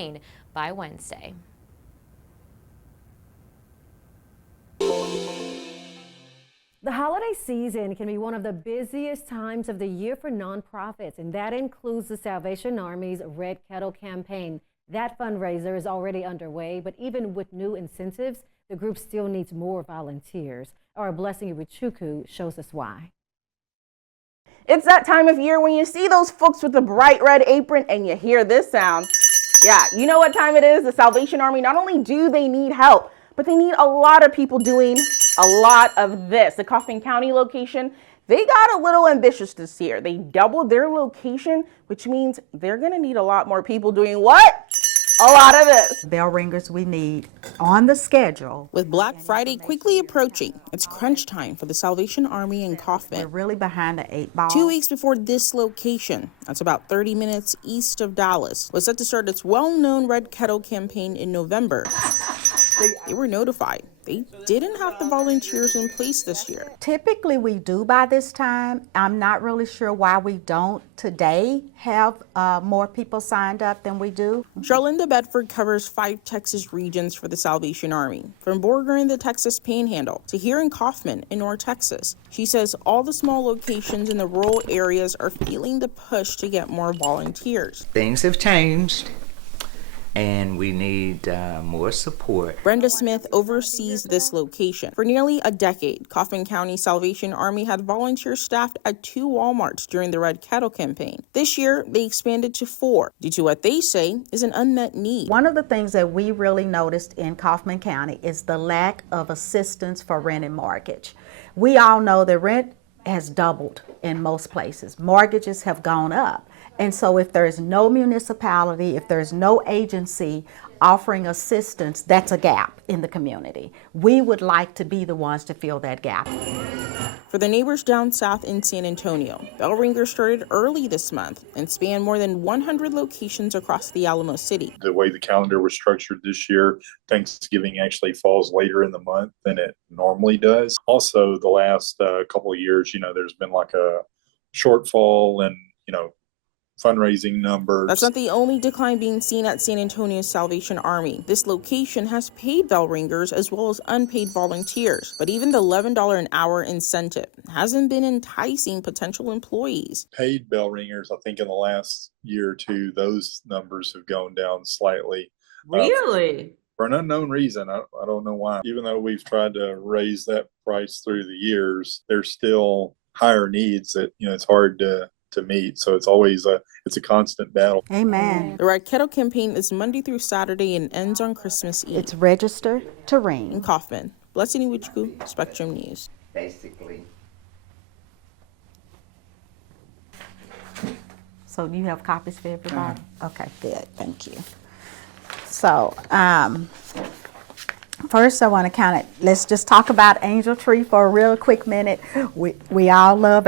campaign by Wednesday. The holiday season can be one of the busiest times of the year for nonprofits, and that includes the Salvation Army's Red Kettle Campaign. That fundraiser is already underway, but even with new incentives, the group still needs more volunteers. Our Blessing Iwichukwu shows us why. It's that time of year when you see those folks with the bright red apron and you hear this sound. Yeah, you know what time it is. The Salvation Army, not only do they need help, but they need a lot of people doing a lot of this. The Kaufman County location, they got a little ambitious this year. They doubled their location, which means they're gonna need a lot more people doing what? A lot of this. Bell ringers we need on the schedule. With Black Friday quickly approaching, it's crunch time for the Salvation Army in Kaufman. We're really behind the 8 ball. 2 weeks before this location, that's about 30 minutes east of Dallas, was set to start its well-known Red Kettle campaign in November. They were notified they didn't have the volunteers in place this year. Typically we do by this time. I'm not really sure why we don't today have more people signed up than we do. Charlinda Bedford covers 5 Texas regions for the Salvation Army, from Borger in the Texas Panhandle to here in Kaufman in North Texas. She says all the small locations in the rural areas are feeling the push to get more volunteers. Things have changed, and we need more support. Brenda Smith oversees this location. For nearly a decade, Kaufman County Salvation Army had volunteers staffed at 2 Walmarts during the Red Kettle campaign. This year, they expanded to 4 due to what they say is an unmet need. One of the things that we really noticed in Kaufman County is the lack of assistance for rent and mortgage. We all know that rent has doubled in most places. Mortgages have gone up. And so if there's no municipality, if there's no agency offering assistance, that's a gap in the community. We would like to be the ones to fill that gap. For the neighbors down south in San Antonio, Bell Ringers started early this month and spanned more than 100 locations across the Alamo City. The way the calendar was structured this year, Thanksgiving actually falls later in the month than it normally does. Also, the last couple of years, there's been like a shortfall and, fundraising numbers. That's not the only decline being seen at San Antonio's Salvation Army. This location has paid bell ringers as well as unpaid volunteers, but even the $11 an hour incentive hasn't been enticing potential employees. Paid bell ringers, I think in the last year or two, those numbers have gone down slightly. Really? For an unknown reason. I don't know why. Even though we've tried to raise that price through the years, there's still higher needs that, it's hard to meet. So it's always it's a constant battle. Amen. The Red Kettle campaign is Monday through Saturday and ends on Christmas Eve. It's register to ring. In Kaufman, Blessing Iwichukwu, Spectrum News. Basically. So you have copies for everybody? Okay, good. Thank you. So, first I want to let's just talk about Angel Tree for a real quick minute. We all love